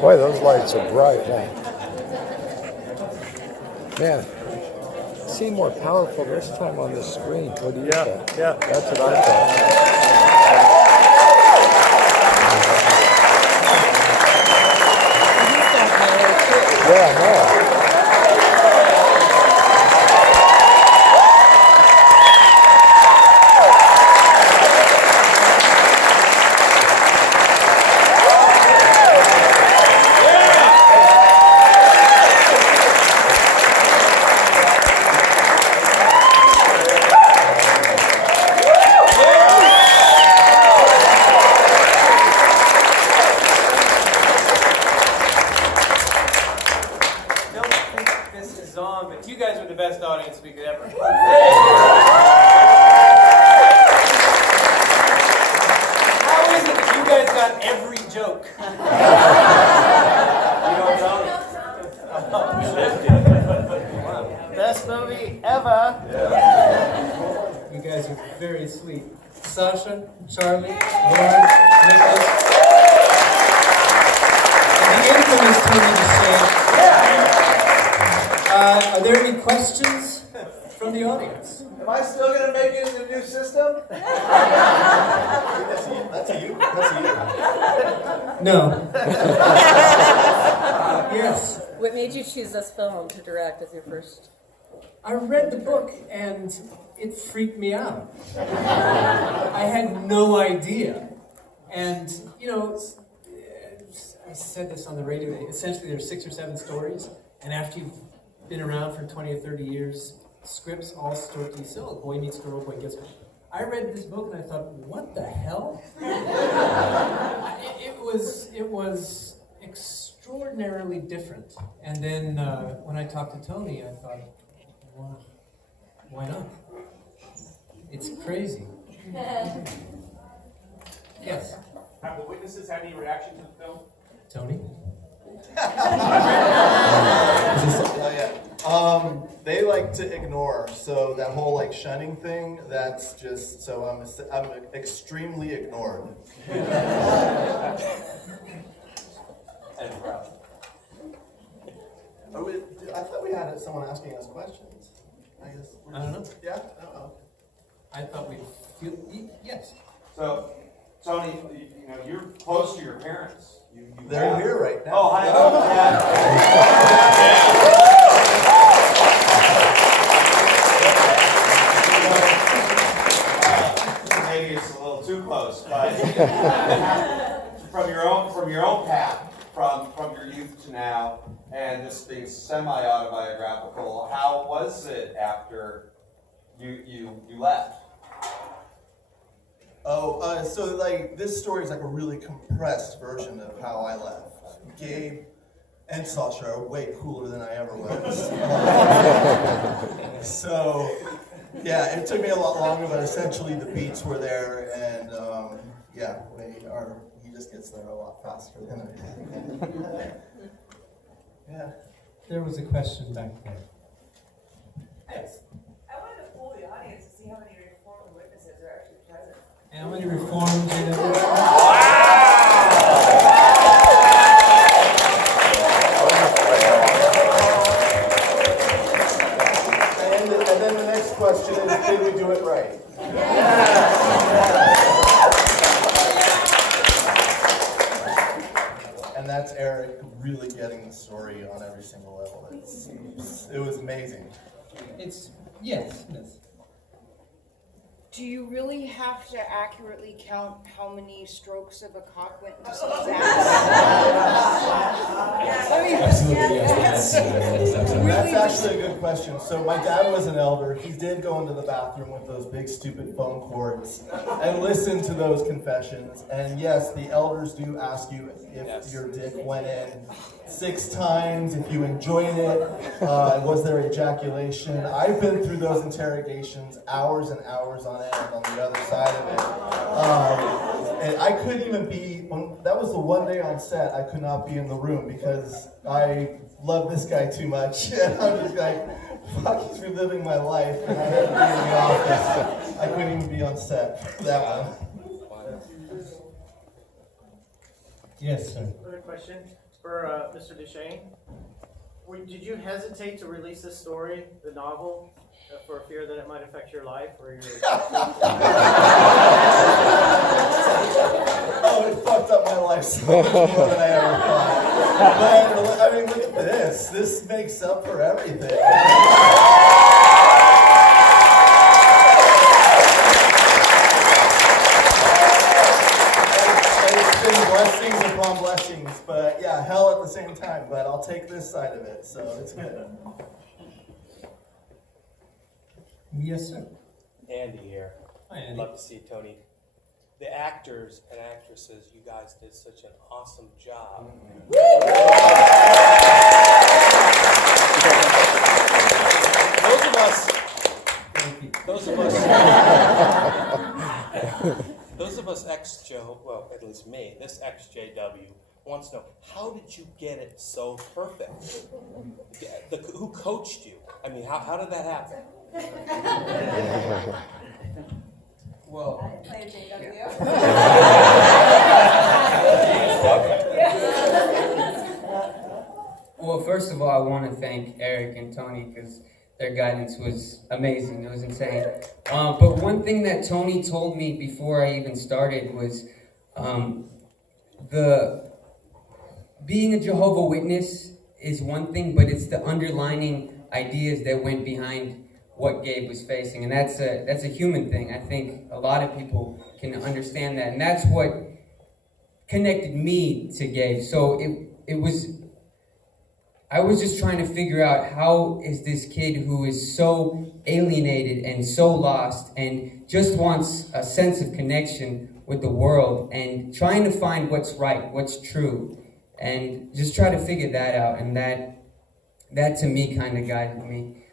Boy, those lights are bright, man. Man, it seemed more powerful this time on the screen. What do you think? Yeah. That's what I thought. Yeah, no. audience we could ever. How is it that you guys got every joke? You don't know? Best movie ever. Yeah. You guys are very sweet. Sasha, Charlie, Lauren, Lakis, and the infamous Tony DuShane. Are there any questions from the audience? Am I still going to make it in the new system? That's a you. No. Yes. What made you choose this film to direct as your first? I read the book and it freaked me out. I had no idea. And, you know, I said this on the radio, essentially there's 6 or 7 stories, and after you've been around for 20 or 30 years, scripts all start to sell. Boy meets girl, boy gets girl. I read this book and I thought, what the hell? It was extraordinarily different. And then when I talked to Tony, I thought, wow, why not? It's crazy. Yes? Have the witnesses had any reaction to the film? Tony? They like to ignore, so that whole like shunning thing, that's just, so I'm extremely ignored. And proud. I thought we had someone asking us questions. I don't know. Yeah? Oh. I thought we'd feel, yes. So, Tony, you know, you're close to your parents. They're here right now. Oh, hi. Maybe it's a little too close, but from your own path, from your youth to now, and this being semi-autobiographical, how was it after you left? So like this story is like a really compressed version of how I left. Gabe and Sasha are way cooler than I ever was. So yeah, it took me a lot longer, but essentially the beats were there, and he just gets there a lot faster than I do. Yeah. There was a question back there. Yes. I wanted to poll the audience to see how many reformed witnesses are actually present. And how many reforms, you know? And then the next question is, did we do it right? And that's Eric really getting the story on every single level. It was amazing. Yes. Do you really have to accurately count how many strokes of a cock went into someone's ass? Absolutely, yes. That's actually a good question. So my dad was an elder. He did go into the bathroom with those big stupid phone cords and listen to those confessions. And yes, the elders do ask you if your dick went in 6 times, if you enjoyed it, was there ejaculation. I've been through those interrogations hours and hours on end on the other side of it. And I couldn't even be, that was the one day on set I could not be in the room because I love this guy too much. And I'm just like, fuck, he's reliving my life. And I had to be in the office. I couldn't even be on set for that one. Yes, sir. Another question. For Mr. DuShane, did you hesitate to release this story, the novel, for fear that it might affect your life or your? Oh, it fucked up my life so much more than I ever thought. But I mean, look at this. This makes up for everything. It's been blessings upon blessings, but yeah, hell at the same time. But I'll take this side of it, so it's good. Yes, sir. Andy here. Hi, Andy. I'd love to see Tony. The actors and actresses, you guys did such an awesome job. Those of us ex-Joe, well, at least me, this ex-JW, wants to know, how did you get it so perfect? Who coached you? I mean, how did that happen? Well, I play JW. Well, first of all, I want to thank Eric and Tony because their guidance was amazing. It was insane. But one thing that Tony told me before I even started was being a Jehovah's Witness is one thing, but it's the underlining ideas that went behind what Gabe was facing, and that's a human thing. I think a lot of people can understand that, and that's what connected me to Gabe. So I was just trying to figure out, how is this kid who is so alienated and so lost and just wants a sense of connection with the world and trying to find what's right, what's true, and just try to figure that out. And that to me kind of guided me.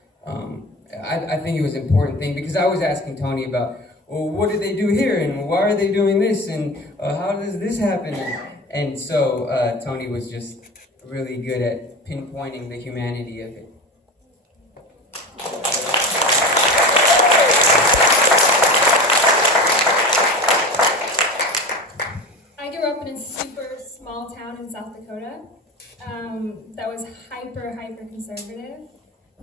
I think it was an important thing because I was asking Tony about, well, what did they do here and why are they doing this and how does this happen? And so Tony was just really good at pinpointing the humanity of it. I grew up in a super small town in South Dakota that was hyper conservative.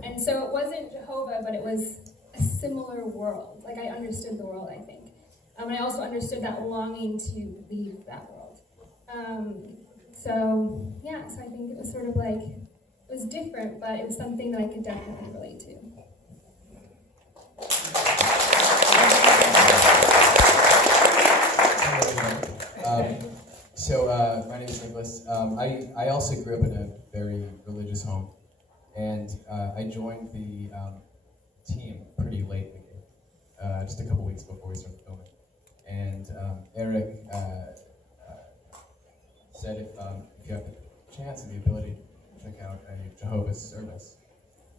And so it wasn't Jehovah, but it was a similar world. Like, I understood the world, I think. And I also understood that longing to leave that world. So I think it was sort of like, it was different, but it was something that I could definitely relate to. My name is Nicholas. I also grew up in a very religious home, and I joined the team pretty late in the game, just a couple weeks before we started filming. And Eric said if you have the chance and the ability to check out a Jehovah's service.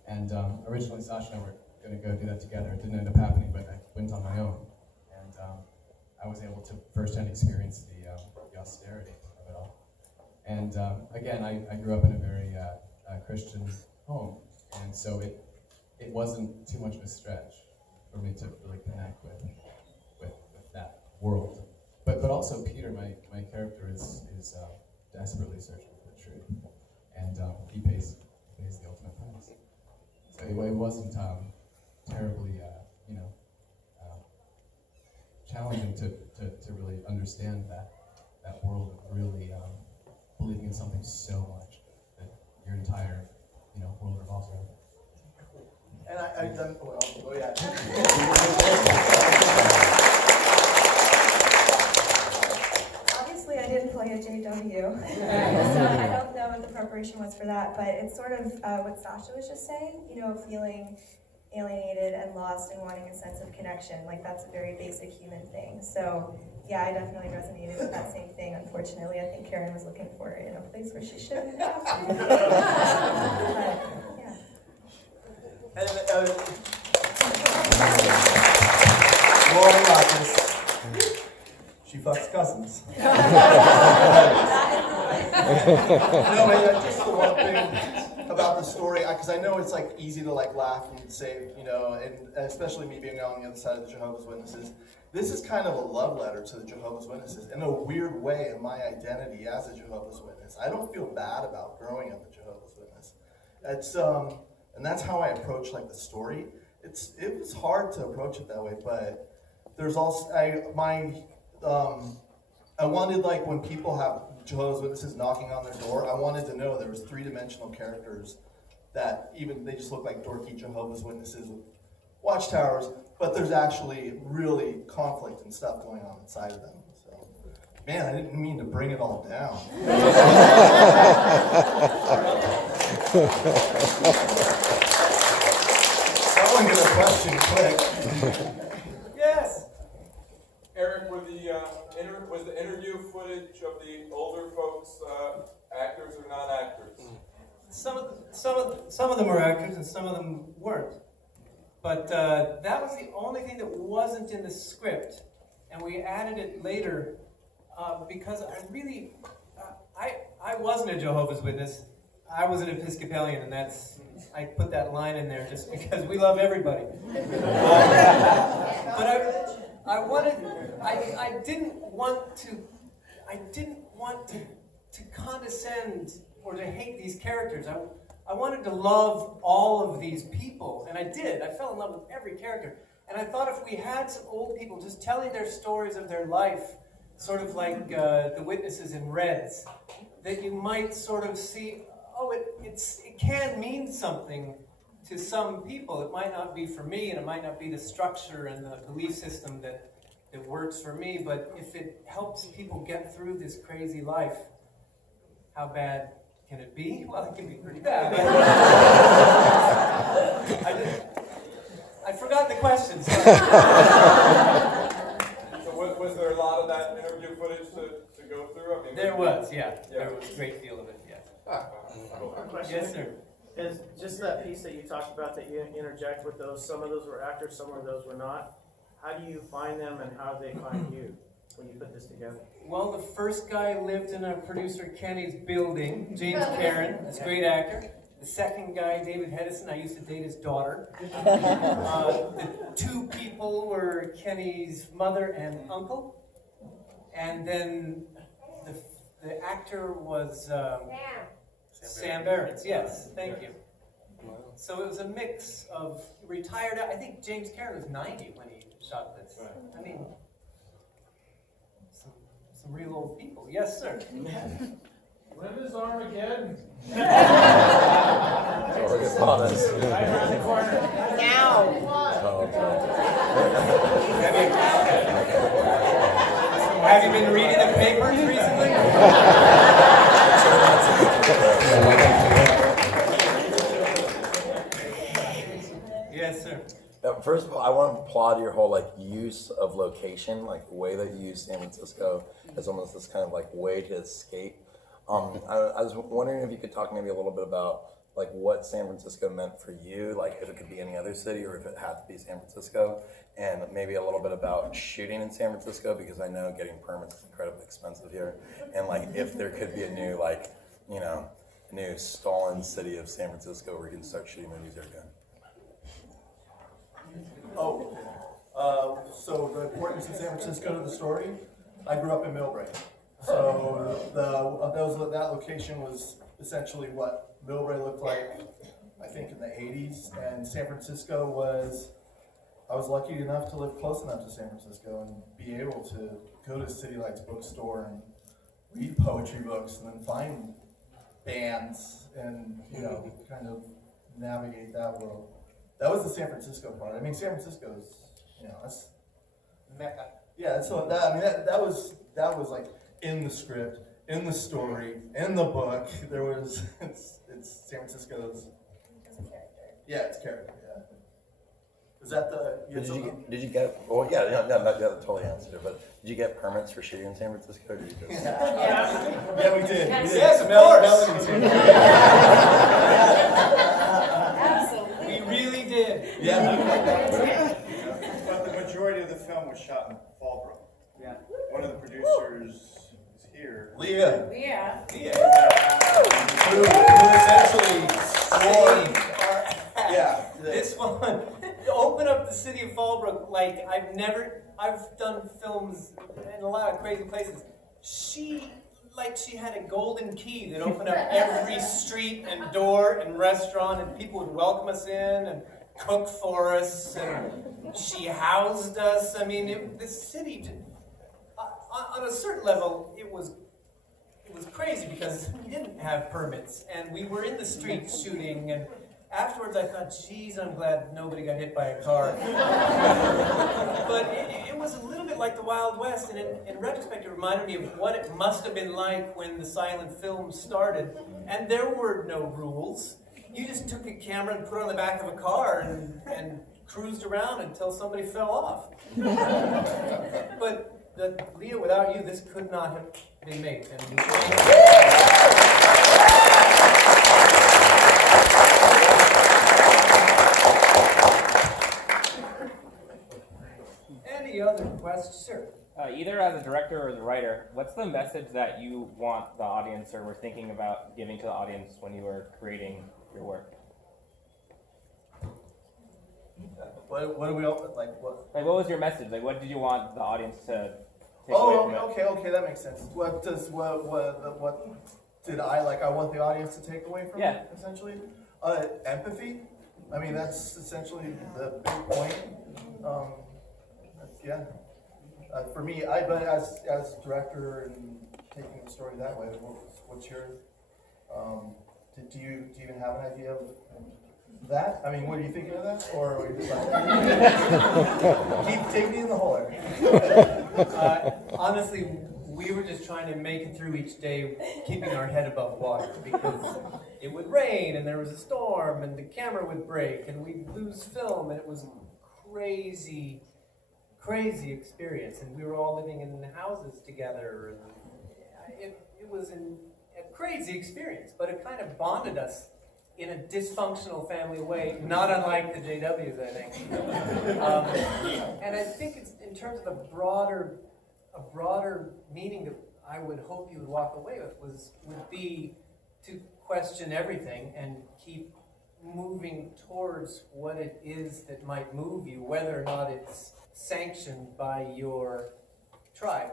And originally Sasha and I were going to go do that together. It didn't end up happening, but I went on my own. And I was able to firsthand experience the austerity of it all. And again, I grew up in a very Christian home, and so it wasn't too much of a stretch for me to really connect with that world. But also Peter, my character, is desperately searching for the truth, and he pays the ultimate price. So it wasn't terribly challenging to really understand that world of really believing in something so much that your entire world revolves around it. And I've done well. Oh yeah. Obviously, I didn't play a JW, so I don't know what the preparation was for that. But it's sort of what Sasha was just saying. Feeling alienated and lost and wanting a sense of connection. Like, that's a very basic human thing. So yeah, I definitely resonated with that same thing. Unfortunately, I think Karen was looking for it in a place where she shouldn't have. But, yeah. And Laura Lakis, she fucks cousins. No, just the one thing about the story, because because I know it's like easy to like laugh and say, you know, and especially me being on the other side of the Jehovah's Witnesses. This is kind of a love letter to the Jehovah's Witnesses in a weird way in my identity as a Jehovah's Witness. I don't feel bad about growing up a Jehovah's Witness. It's and that's how I approach like the story. It was hard to approach it that way, but there's also I wanted, like, when people have Jehovah's Witnesses knocking on their door, I wanted to know there was three-dimensional characters that even they just look like dorky Jehovah's Witnesses with watchtowers, but there's actually really conflict and stuff going on inside of them. So, man, I didn't mean to bring it all down. Someone get a question quick. Yes. Eric, was the interview footage of the older folks actors or non-actors? Some of them were actors and some of them weren't. But that was the only thing that wasn't in the script, and we added it later because I really, I wasn't a Jehovah's Witness. I was an Episcopalian, and I put that line in there just because we love everybody. But I didn't want to condescend or to hate these characters. I wanted to love all of these people, and I did. I fell in love with every character. And I thought if we had some old people just telling their stories of their life, sort of like the witnesses in Reds, that you might sort of see, oh, it can mean something to some people. It might not be for me, and it might not be the structure and the belief system that works for me, but if it helps people get through this crazy life, how bad can it be? Well, it can be pretty bad. I forgot the question. So was there a lot of that interview footage to go through? I mean, There was a great deal of it, yes. Question? Yes, sir. Is just that piece that you talked about that you interject with those, some of those were actors, some of those were not. How do you find them and how do they find you when you put this together? Well, the first guy lived in a producer Kenny's building, James Caron, this great actor. The second guy, David Hedison, I used to date his daughter. The two people were Kenny's mother and uncle. And then the actor was Sam Barretts, yes, thank you. So it was a mix of retired, I think James Caron was 90 when he shot this. I mean, some real old people. Yes, sir. When is Armageddon? Right around the corner. Now. Have you been reading the papers recently? Yes, sir. First of all, I want to applaud your whole use of location, the way that you use San Francisco as almost this kind of way to escape. I was wondering if you could talk maybe a little bit about what San Francisco meant for you, if it could be any other city or if it had to be San Francisco, and maybe a little bit about shooting in San Francisco, because I know getting permits is incredibly expensive here, and if there could be a new new stolen city of San Francisco where you can start shooting movies there again. So the importance of San Francisco to the story, I grew up in Millbrae. So that location was essentially what Millbrae looked like, I think, in the 80s. And San Francisco I was lucky enough to live close enough to San Francisco and be able to go to City Lights bookstore and read poetry books and then find bands and, kind of navigate that world. That was the San Francisco part. I mean, San Francisco's, that's Mecca. Yeah, so that was in the script, in the story, in the book. There was it's San Francisco's. It's a character. Yeah, it's character. Yeah. Is that the? Did you get? Well, yeah, that totally answered it. But did you get permits for shooting in San Francisco? Or did you just? Yeah, we did. Yes, of course. Absolutely. We really did. Yeah. But the majority of the film was shot in Fallbrook. Yeah. One of the producers is here. Yeah. Who essentially swore Yeah. This one, to open up the city of Fallbrook, like I've done films in a lot of crazy places. She had a golden key that opened up every street and door and restaurant, and people would welcome us in and cook for us, and she housed us. I mean, the city, on a certain level, it was crazy because we didn't have permits, and we were in the streets shooting, and afterwards I thought, geez, I'm glad nobody got hit by a car. But it was a little bit like the Wild West, and in retrospect it reminded me of what it must have been like when the silent film started, and there were no rules. You just took a camera and put it on the back of a car and cruised around until somebody fell off. But Leah, without you, this could not have been made. Any other questions? Sure. Either as a director or as a writer, what's the message that you want the audience or were thinking about giving to the audience when you were creating your work? What do we all like? What? Like, what was your message? Like, what did you want the audience to take away from it? Okay, that makes sense. What did I like? I want the audience to take away from it, essentially. Empathy. I mean, that's essentially the big point. For me, but as director and taking the story that way, what's your? Do you even have an idea of that? I mean, what are you thinking of that, or are you just like take me in the hole? Honestly, we were just trying to make it through each day, keeping our head above water, because it would rain and there was a storm and the camera would break and we'd lose film, and it was crazy experience, and we were all living in houses together, and it was a crazy experience, but it kind of bonded us in a dysfunctional family way, not unlike the JWs, I think. And I think it's in terms of a broader meaning that I would hope you would walk away with would be to question everything and keep moving towards what it is that might move you, whether or not it's sanctioned by your tribe.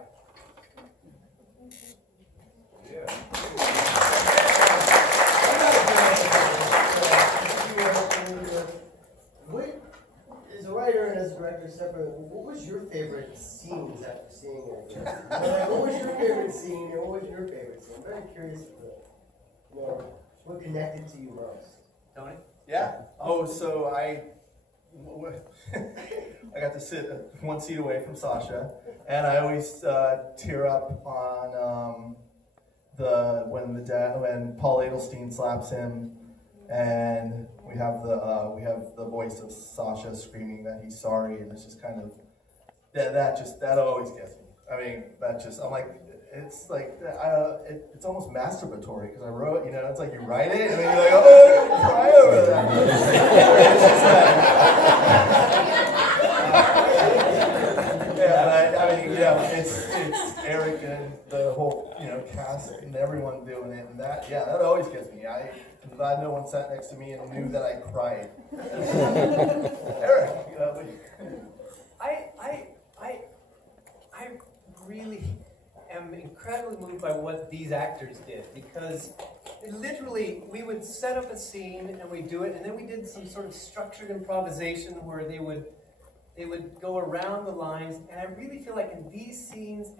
What, as a writer and as a director separate, what was your favorite scenes after seeing it again? What was your favorite scene and what was your favorite scene? I'm very curious what connected to you most. Tony? Yeah. Oh, so I got to sit one seat away from Sasha, and I always tear up on when Paul Adelstein slaps him, and we have the voice of Sasha screaming that he's sorry, and it's just kind of that always gets me. I mean, I'm like. It's like, it's almost masturbatory, because I wrote, it's like you write it, and then you're like, oh, you cry over that. It's it's Eric and the whole, cast and everyone doing it, and that always gets me. I'm glad no one sat next to me and knew that I cried. Eric, I really am incredibly moved by what these actors did, because literally we would set up a scene and we'd do it, and then we did some sort of structured improvisation where they would go around the lines, and I really feel like in these scenes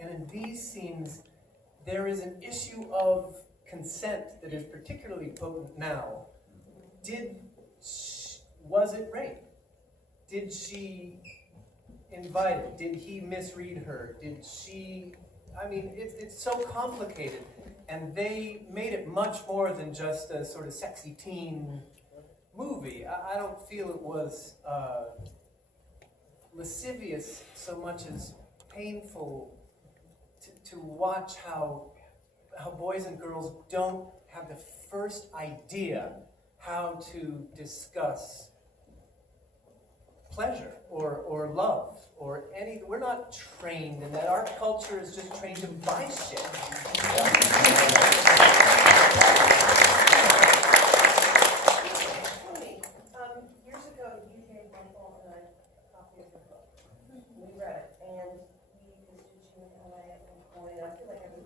there is an issue of consent that is particularly potent now. Was it rape? Did she invite it? Did he misread her? Did she? I mean, it's so complicated, and they made it much more than just a sort of sexy teen movie. I don't feel it was lascivious so much as painful to watch how boys and girls don't have the first idea how to discuss pleasure or love or any. We're not trained in that. Our culture is just trained to buy shit.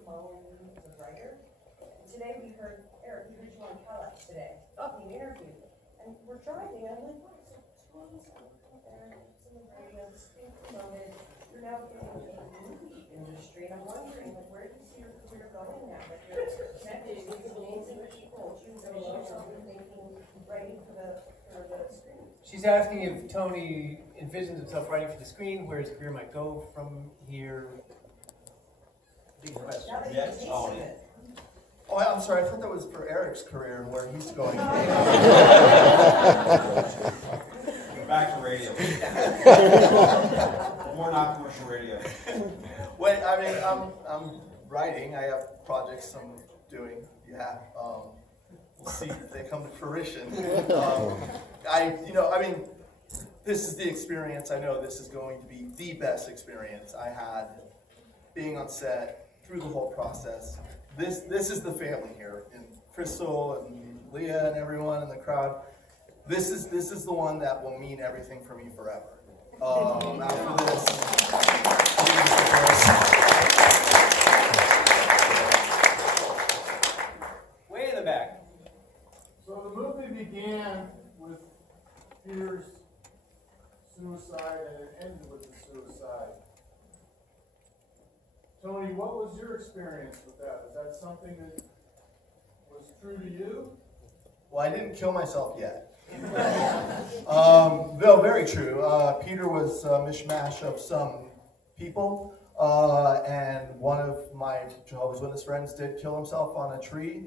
flowing as a writer. Today we heard, Eric, we heard you on Cadillac today, being interviewed. And we're driving, and I'm like, wow, so Tony's out there, it's in the radio, it's being promoted. You're now getting into the movie industry, and I'm wondering, like, where do you see your career going now? Like, you're connected with amazing people. Do you see yourself thinking, writing for the screen? She's asking if Tony envisions himself writing for the screen, where his career might go from here. Big question. Yes, Tony. Oh, I'm sorry. I thought that was for Eric's career and where he's going. Back to radio. More non-commercial radio. Wait, I mean, I'm writing. I have projects I'm doing. Yeah. We'll see if they come to fruition. This is the experience. I know this is going to be the best experience I had being on set through the whole process. This is the family here, and Crystal and Leah and everyone in the crowd. This is the one that will mean everything for me forever. After this, way in the back. So the movie began with Peter's suicide and it ended with the suicide. Tony, what was your experience with that? Was that something that was true to you? well, I didn't kill myself yet. No, very true. Peter was a mishmash of some people, and one of my Jehovah's Witness friends did kill himself on a tree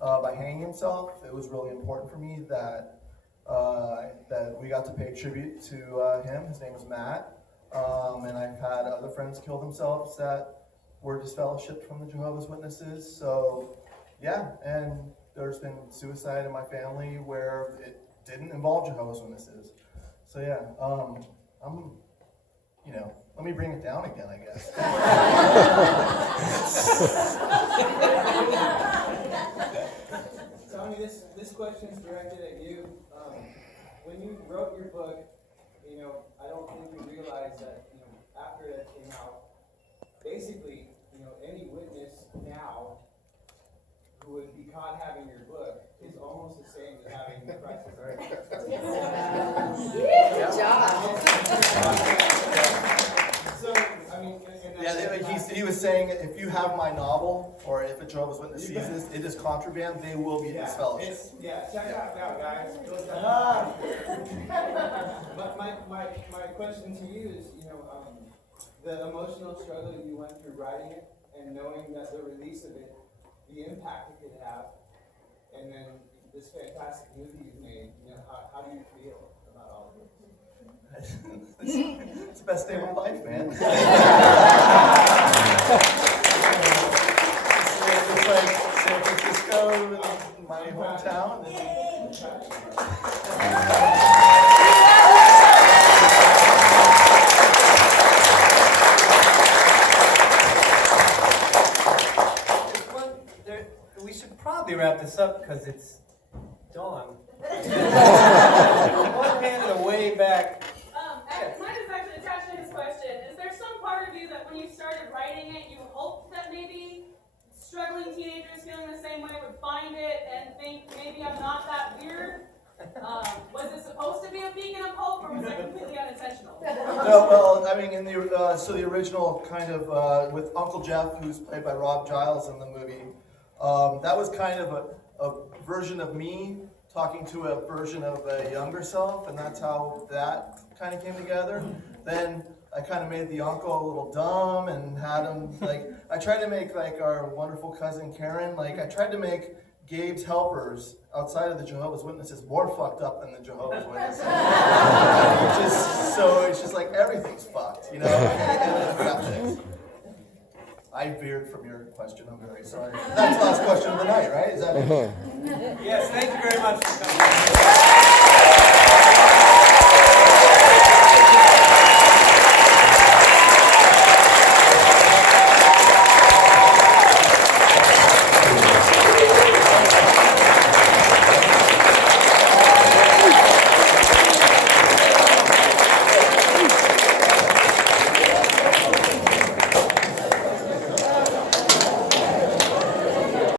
by hanging himself. It was really important for me that we got to pay tribute to him. His name was Matt, and I've had other friends kill themselves that were disfellowshipped from the Jehovah's Witnesses. So, yeah, and there's been suicide in my family where it didn't involve Jehovah's Witnesses. So yeah, let me bring it down again, I guess. Tony, this question is directed at you. When you wrote your book, I don't think you realized that, after that came out, basically, any witness now who would be caught having your book is almost the same as having the crisis. Good job. So, I mean, he was saying if you have my novel, or if a Jehovah's Witness sees this, it is contraband, they will be disfellowshipped. Check it out now, guys. My question to you is, the emotional struggle you went through writing it, and knowing that the release of it, the impact it could have, and then this fantastic movie you've made, how do you feel about all of it? It's the best day of my life, man. It's like San Francisco, my hometown. We should probably wrap this up because it's dawn. One hand in the way back. Mine is actually attached to his question. Is there some part of you that when you started writing it, you hoped that maybe struggling teenagers feeling the same way would find it and think maybe I'm not that weird? Was it supposed to be a beacon of hope, or was that completely unintentional? No, well, I mean, in the the original kind of with Uncle Jeff, who's played by Rob Giles in the movie, that was kind of a version of me talking to a version of a younger self, and that's how that kind of came together. Then I kind of made the uncle a little dumb and had him, I tried to make, our wonderful cousin Karen, I tried to make Gabe's helpers outside of the Jehovah's Witnesses more fucked up than the Jehovah's Witnesses. So it's just everything's fucked, And then I veered from your question, I'm very sorry. That's the last question of the night, right? Is that it? Yes, thank you very much for coming.